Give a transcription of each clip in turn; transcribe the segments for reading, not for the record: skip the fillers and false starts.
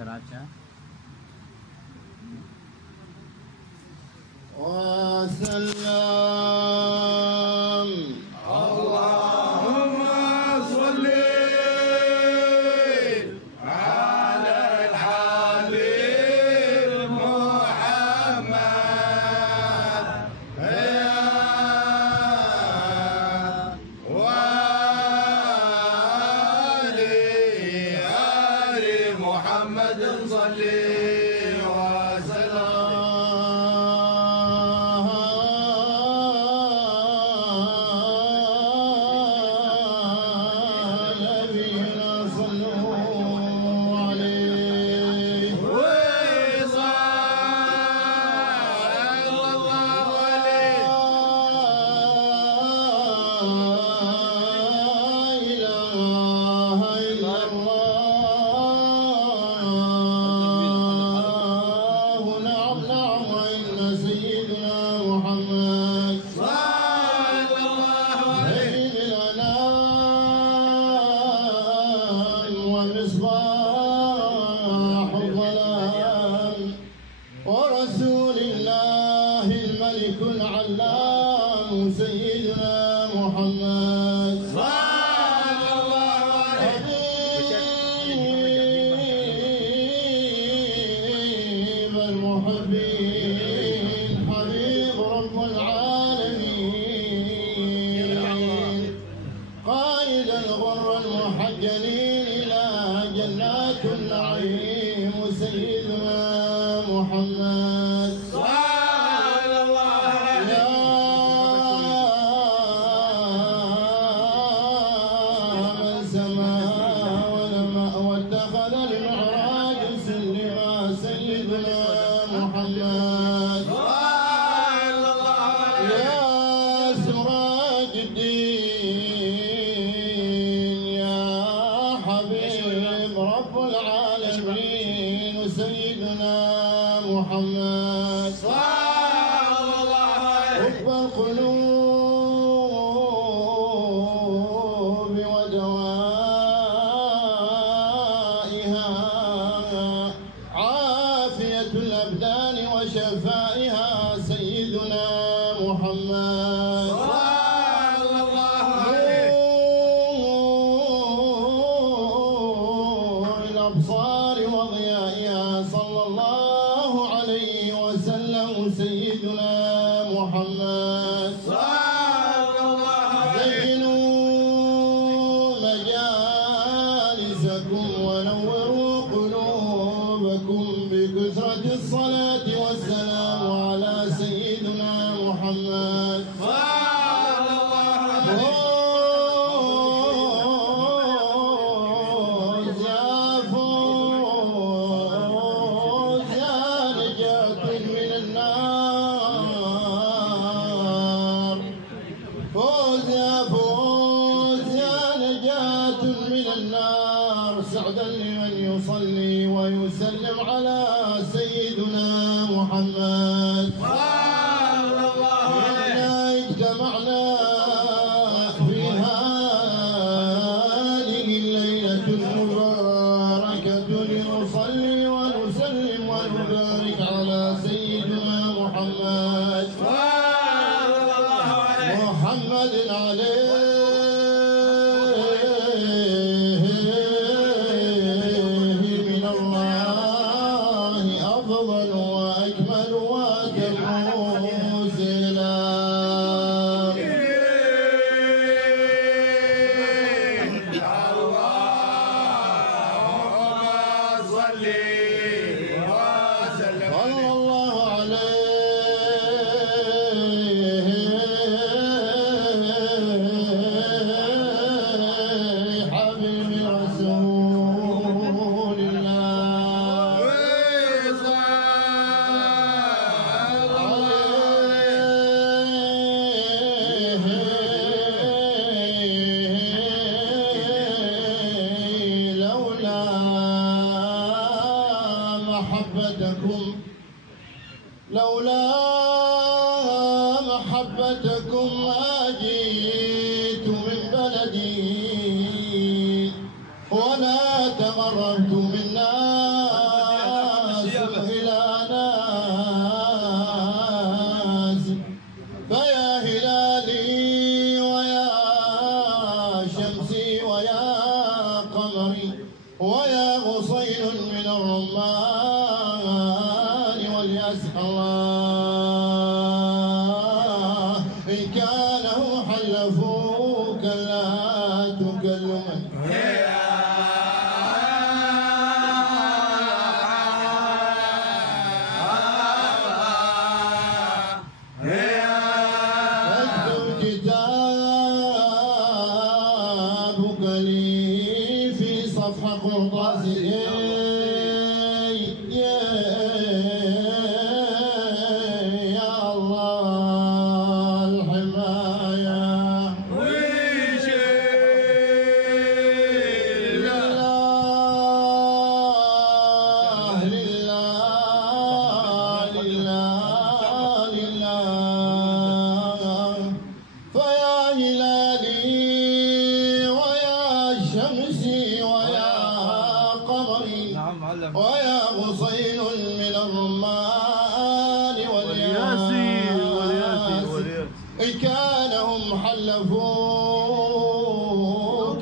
masyarakat. وسلم. اللهم صل على الحبيب محمد وآل محمد صل ورسول الله الملك العلام سيدنا محمد صلى الله عليه حبيب المحبين حبيب رب العالمين قائد الغر المحجلين إلى جنات النعيم سيدنا محمد صلى الله عليه يا من سما ولما واتخذ المعراج سلما سيدنا محمد صلى الله عليه يا سراج الدين يا حبيب رب العالمين سيدنا محمد صلى الله عليه حب القلوب ودوائها عافية الأبدان وشفائها سيدنا محمد صلى الله عليه نور الأبصار وضيائها صلى الله عليه وسلم سيدنا محمد صلى الله عليه زينوا مجالسكم ونوروا قلوبكم بكثرة الصلاة والسلام على سيدنا محمد صلى الله عليه فوز يا فوز يا نجاة من النار سعدا لمن يصلي ويسلم على سيدنا محمد صلى الله عليه إنا اجتمعنا في هذه الليلة المباركة لنصلي ونسلم ونبارك على سيدنا محمد محمد عليه من الله أفضل وأكمل وأتم سلام اللهم صل وسلم صلى الله عليه لولا محبتكم ما جئت من بلدي ولا تغربت من نار القمر ويا غصين من الرمان والياس الله إن كانوا حلفوك لا تكلمن اكتب كتابك لي في صفحة قرطاس يا الله الحماية لله فيا هلالي ويا شمسي ويا قمري ويا غصين من الرمان والياس إن كانهم حلفوك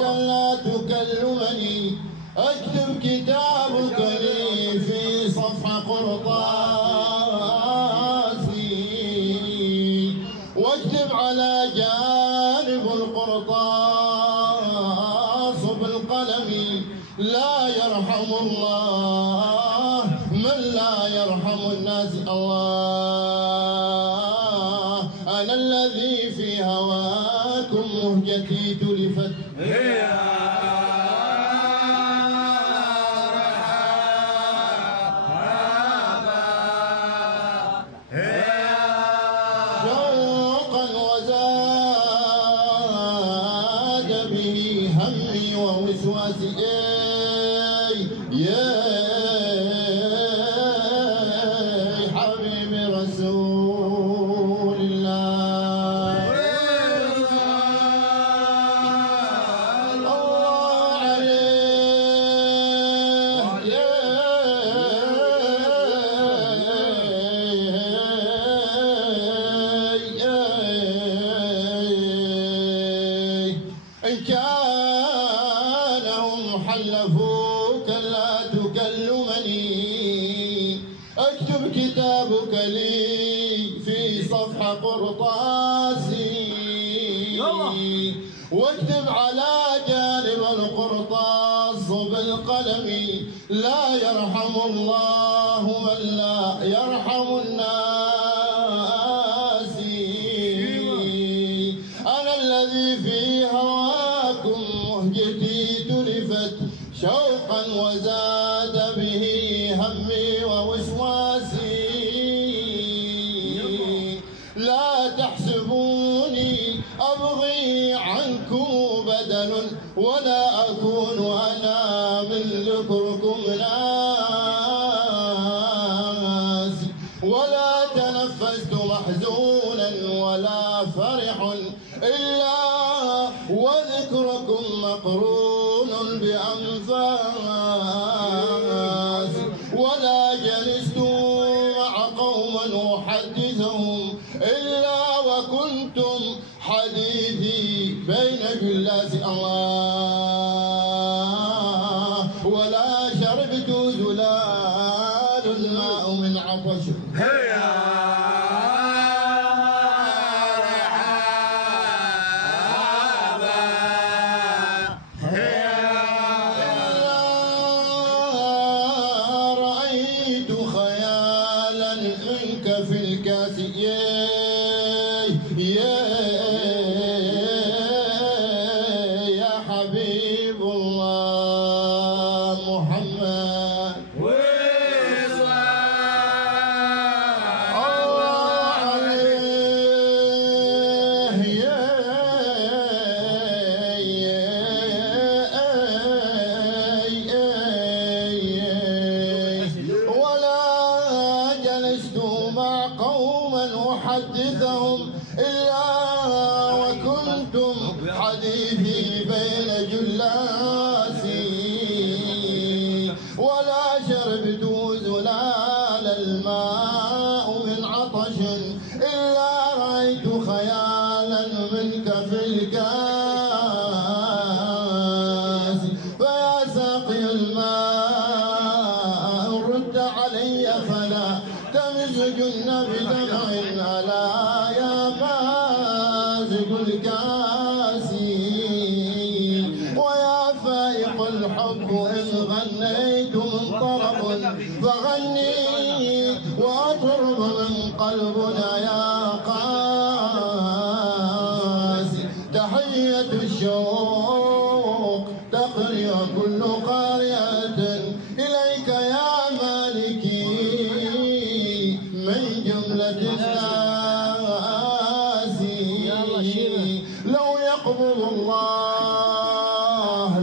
لا تكلمني اكتب كتابك لي في صفحة قرطاسي واكتب على جانب القرطاس بالقلم لا يرحم الله من لا يرحم الناس الله أنا الذي في هواكم مهجتي تلفت شوقا وزاد به همي ووسواسي يا حبيبي رسول الله الله عليه إن كانهم حلفوك لا تكلمني اكتب كتابك لي في صفحة قرطاسي واكتب على جانب القرطاس بالقلم لا يرحم الله من لا يرحم الناس أنا الذي في هواكم مهجتي تلفت شوقا وزاد به همي ووسواسي لا تحسبوني أبغي عنكم بدل ولا أكون أنا من ذكركم ناس ولا تنفست محزونا ولا فرح إلا وذكركم مقرون بأنفاس ولا جلست مع قوم أحدثهم إلا وكنتم حديثي بين جلاس الله ولا شربت زلال الماء من عطش رأيت خيالا منك في الكاس يا حبيب الله محمد جن بدمع ألا يا مازق الكاسي ويا فائق الحب إن غنيت من طرب فغني وأطرب من قلبنا يا قاسي تحية الشوق تقري كل قرية إليك يا مالكي من جملة الناس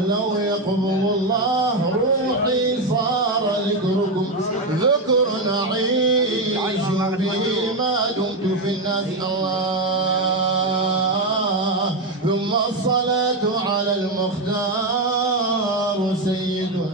لو يقبض الله روحي صار ذكركم ذكر نعيش به ما دمت في الناس الله ثم الصلاة على المختار سيدنا